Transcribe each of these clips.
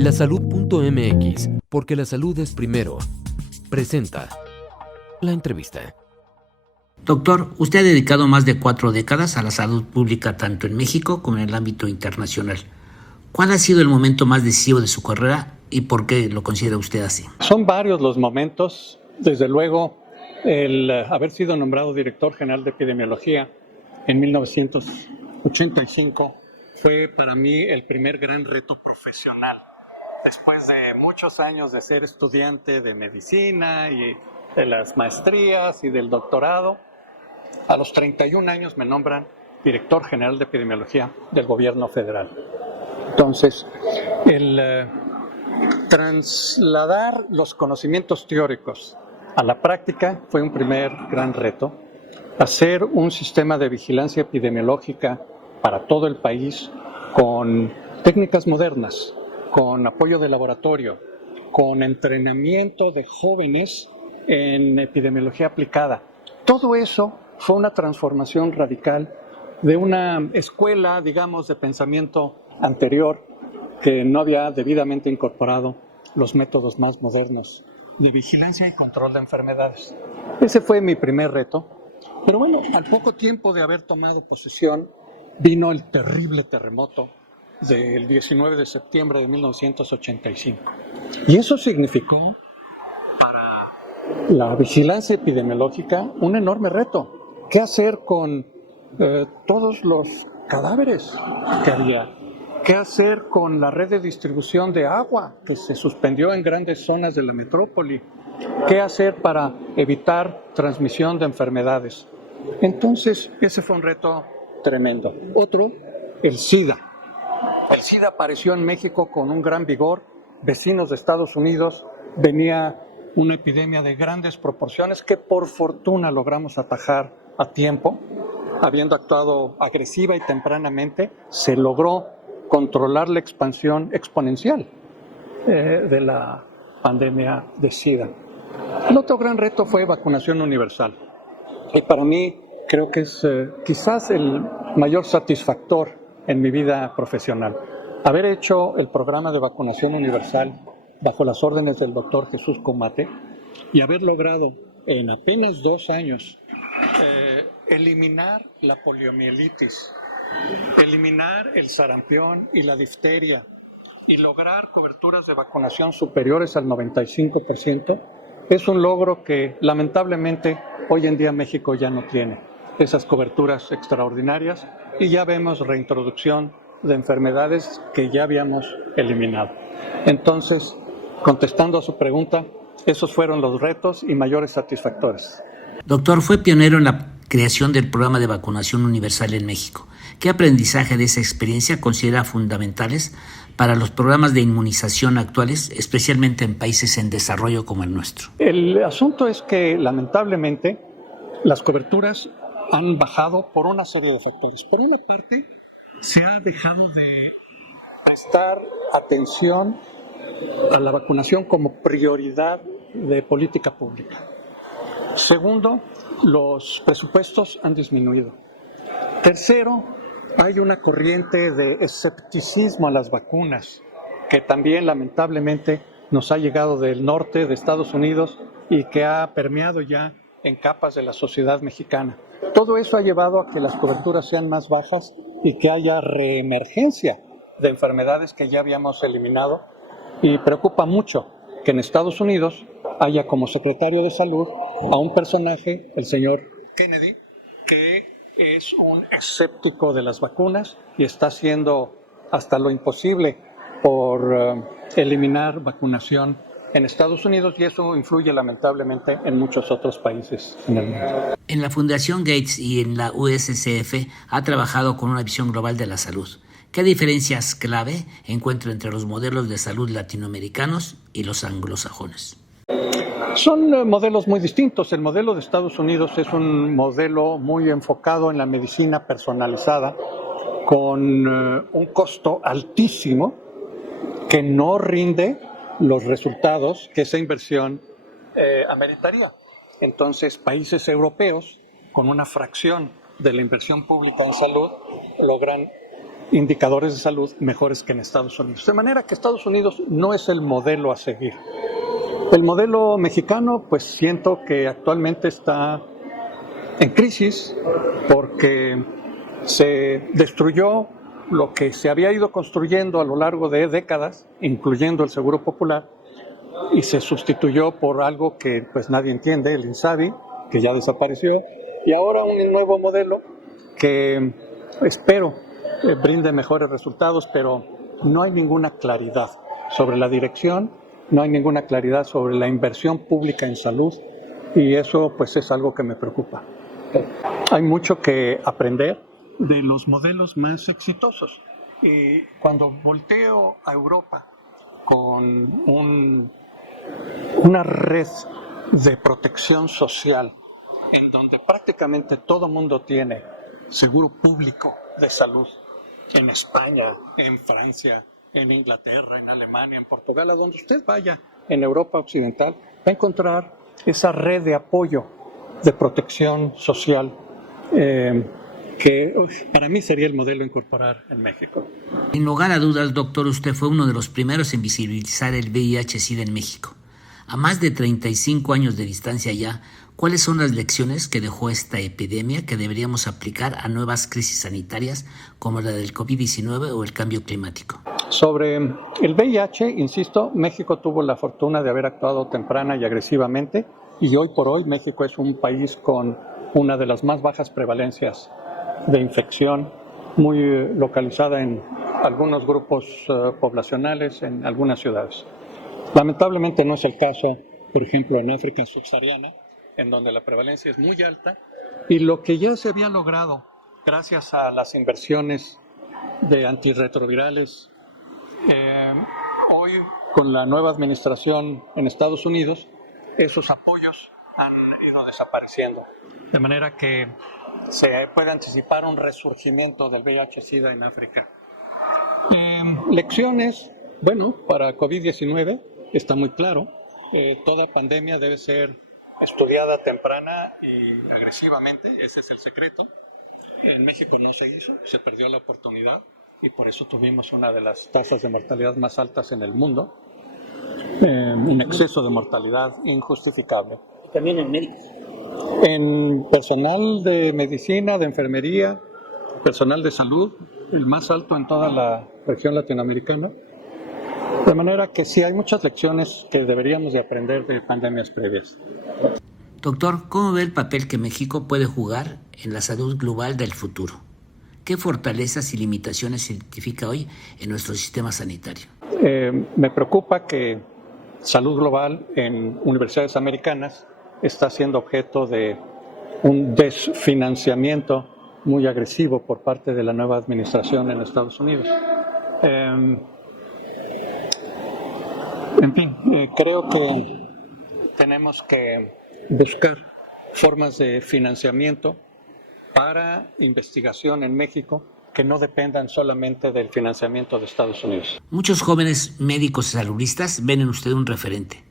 Lasalud.mx, porque la salud es primero. Presenta la entrevista. Doctor, usted ha dedicado más de 4 décadas a la salud pública tanto en México como en el ámbito internacional. ¿Cuál ha sido el momento más decisivo de su carrera y por qué lo considera usted así? Son varios los momentos. Desde luego, el haber sido nombrado director general de epidemiología en 1985 fue para mí el primer gran reto profesional. Después de muchos años de ser estudiante de medicina y de las maestrías y del doctorado, a los 31 años me nombran director general de epidemiología del gobierno federal. Entonces, el trasladar los conocimientos teóricos a la práctica fue un primer gran reto. Hacer un sistema de vigilancia epidemiológica para todo el país con técnicas modernas, con apoyo de laboratorio, con entrenamiento de jóvenes en epidemiología aplicada. Todo eso fue una transformación radical de una escuela, digamos, de pensamiento anterior que no había debidamente incorporado los métodos más modernos de vigilancia y control de enfermedades. Ese fue mi primer reto. Pero bueno, al poco tiempo de haber tomado posesión, vino el terrible terremoto del 19 de septiembre de 1985. Y eso significó para la vigilancia epidemiológica un enorme reto. ¿Qué hacer con todos los cadáveres que había? ¿Qué hacer con la red de distribución de agua que se suspendió en grandes zonas de la metrópoli? ¿Qué hacer para evitar transmisión de enfermedades? Entonces, ese fue un reto tremendo. Otro, el SIDA. El SIDA apareció en México con un gran vigor. Vecinos de Estados Unidos, venía una epidemia de grandes proporciones que por fortuna logramos atajar a tiempo. Habiendo actuado agresiva y tempranamente, se logró controlar la expansión exponencial de la pandemia de SIDA. El otro gran reto fue vacunación universal. Y para mí creo que es quizás el mayor satisfactor en mi vida profesional. Haber hecho el programa de vacunación universal bajo las órdenes del doctor Jesús Comate y haber logrado en apenas 2 años eliminar la poliomielitis, eliminar el sarampión y la difteria y lograr coberturas de vacunación superiores al 95%, es un logro que lamentablemente hoy en día México ya no tiene esas coberturas extraordinarias y ya vemos reintroducción de enfermedades que ya habíamos eliminado. Entonces, contestando a su pregunta, esos fueron los retos y mayores satisfactores. Doctor, fue pionero en la creación del programa de vacunación universal en México. ¿Qué aprendizaje de esa experiencia considera fundamentales para los programas de inmunización actuales, especialmente en países en desarrollo como el nuestro? El asunto es que, lamentablemente, las coberturas han bajado por una serie de factores. Por una parte, se ha dejado de prestar atención a la vacunación como prioridad de política pública. Segundo, los presupuestos han disminuido. Tercero, hay una corriente de escepticismo a las vacunas que también lamentablemente nos ha llegado del norte de Estados Unidos y que ha permeado ya en capas de la sociedad mexicana. Todo eso ha llevado a que las coberturas sean más bajas y que haya reemergencia de enfermedades que ya habíamos eliminado, y preocupa mucho que en Estados Unidos haya como secretario de salud a un personaje, el señor Kennedy, que es un escéptico de las vacunas y está haciendo hasta lo imposible por eliminar vacunación en Estados Unidos, y eso influye lamentablemente en muchos otros países en el mundo. En la Fundación Gates y en la USCF ha trabajado con una visión global de la salud. ¿Qué diferencias clave encuentra entre los modelos de salud latinoamericanos y los anglosajones? Son modelos muy distintos. El modelo de Estados Unidos es un modelo muy enfocado en la medicina personalizada, con un costo altísimo que no rinde los resultados que esa inversión ameritaría. Entonces, países europeos, con una fracción de la inversión pública en salud, logran indicadores de salud mejores que en Estados Unidos. De manera que Estados Unidos no es el modelo a seguir. El modelo mexicano, pues siento que actualmente está en crisis porque se destruyó lo que se había ido construyendo a lo largo de décadas, incluyendo el Seguro Popular, y se sustituyó por algo que pues nadie entiende, el INSABI, que ya desapareció, y ahora un nuevo modelo que espero brinde mejores resultados, pero no hay ninguna claridad sobre la dirección, no hay ninguna claridad sobre la inversión pública en salud, y eso pues es algo que me preocupa. Hay mucho que aprender de los modelos más exitosos, y cuando volteo a Europa con una red de protección social en donde prácticamente todo mundo tiene seguro público de salud, en España, en Francia, en Inglaterra, en Alemania, en Portugal, a donde usted vaya en Europa Occidental, va a encontrar esa red de apoyo de protección social que para mí sería el modelo a incorporar en México. Sin lugar a dudas, doctor, usted fue uno de los primeros en visibilizar el VIH-Sida en México. A más de 35 años de distancia ya, ¿cuáles son las lecciones que dejó esta epidemia que deberíamos aplicar a nuevas crisis sanitarias como la del COVID-19 o el cambio climático? Sobre el VIH, insisto, México tuvo la fortuna de haber actuado temprana y agresivamente, y hoy por hoy México es un país con una de las más bajas prevalencias de infección, muy localizada en algunos grupos poblacionales, en algunas ciudades. Lamentablemente no es el caso, por ejemplo, en África subsahariana, en donde la prevalencia es muy alta, y lo que ya se había logrado gracias a las inversiones de antirretrovirales, hoy con la nueva administración en Estados Unidos, esos apoyos han ido desapareciendo, de manera que se puede anticipar un resurgimiento del VIH-Sida en África. Lecciones, bueno, para COVID-19 está muy claro, toda pandemia debe ser estudiada temprana y agresivamente, ese es el secreto. En México no se hizo, se perdió la oportunidad y por eso tuvimos una de las tasas de mortalidad más altas en el mundo, un exceso de mortalidad injustificable. Y también en médicos. En personal de medicina, de enfermería, personal de salud, el más alto en toda la región latinoamericana. De manera que sí hay muchas lecciones que deberíamos de aprender de pandemias previas. Doctor, ¿cómo ve el papel que México puede jugar en la salud global del futuro? ¿Qué fortalezas y limitaciones identifica hoy en nuestro sistema sanitario? Me preocupa que salud global en universidades americanas está siendo objeto de un desfinanciamiento muy agresivo por parte de la nueva administración en Estados Unidos. En fin, creo que tenemos que buscar formas de financiamiento para investigación en México que no dependan solamente del financiamiento de Estados Unidos. Muchos jóvenes médicos y saludistas ven en usted un referente.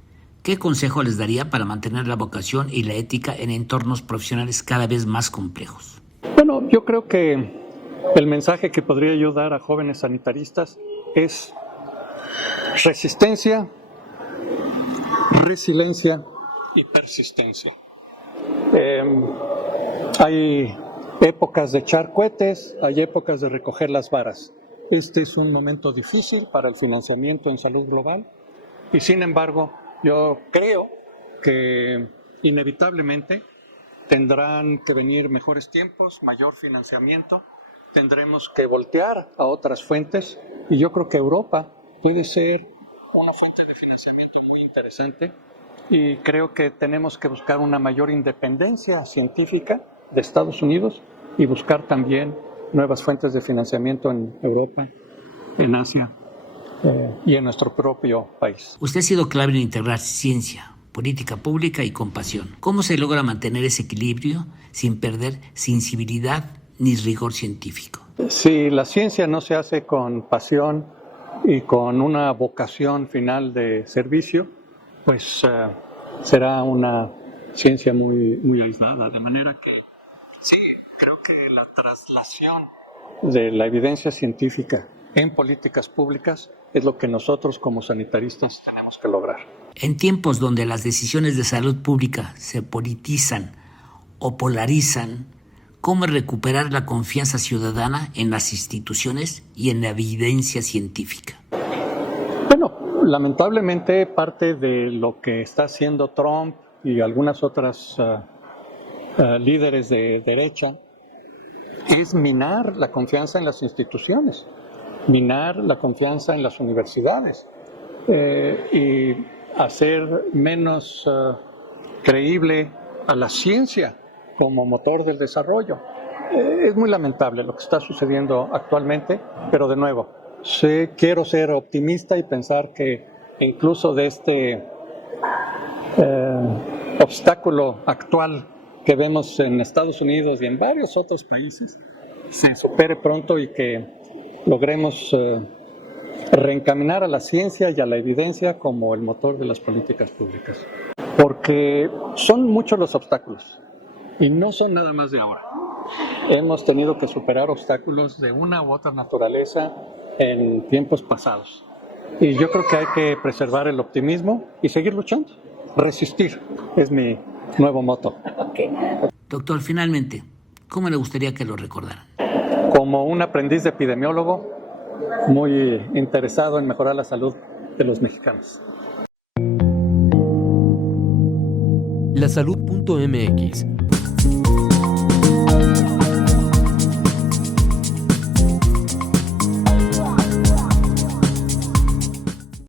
¿Qué consejo les daría para mantener la vocación y la ética en entornos profesionales cada vez más complejos? Bueno, yo creo que el mensaje que podría yo dar a jóvenes sanitaristas es resistencia, resiliencia y persistencia. Hay épocas de echar cohetes, hay épocas de recoger las varas. Este es un momento difícil para el financiamiento en salud global y sin embargo yo creo que inevitablemente tendrán que venir mejores tiempos, mayor financiamiento, tendremos que voltear a otras fuentes y yo creo que Europa puede ser una fuente de financiamiento muy interesante y creo que tenemos que buscar una mayor independencia científica de Estados Unidos y buscar también nuevas fuentes de financiamiento en Europa, en Asia y en nuestro propio país. Usted ha sido clave en integrar ciencia, política pública y compasión. ¿Cómo se logra mantener ese equilibrio sin perder sensibilidad ni rigor científico? Si la ciencia no se hace con pasión y con una vocación final de servicio, pues será una ciencia muy aislada, de manera que sí, creo que la traslación de la evidencia científica en políticas públicas es lo que nosotros como sanitaristas tenemos que lograr. En tiempos donde las decisiones de salud pública se politizan o polarizan, ¿cómo recuperar la confianza ciudadana en las instituciones y en la evidencia científica? Bueno, lamentablemente parte de lo que está haciendo Trump y algunas otras líderes de derecha es minar la confianza en las instituciones, minar la confianza en las universidades y hacer menos creíble a la ciencia como motor del desarrollo. Es muy lamentable lo que está sucediendo actualmente, pero de nuevo, quiero ser optimista y pensar que incluso de este obstáculo actual que vemos en Estados Unidos y en varios otros países, se supere pronto y que logremos reencaminar a la ciencia y a la evidencia como el motor de las políticas públicas. Porque son muchos los obstáculos y no son nada más de ahora. Hemos tenido que superar obstáculos de una u otra naturaleza en tiempos pasados. Y yo creo que hay que preservar el optimismo y seguir luchando. Resistir es mi nuevo moto. Doctor, finalmente, ¿cómo le gustaría que lo recordaran? Como un aprendiz de epidemiólogo, muy interesado en mejorar la salud de los mexicanos. Lasalud.mx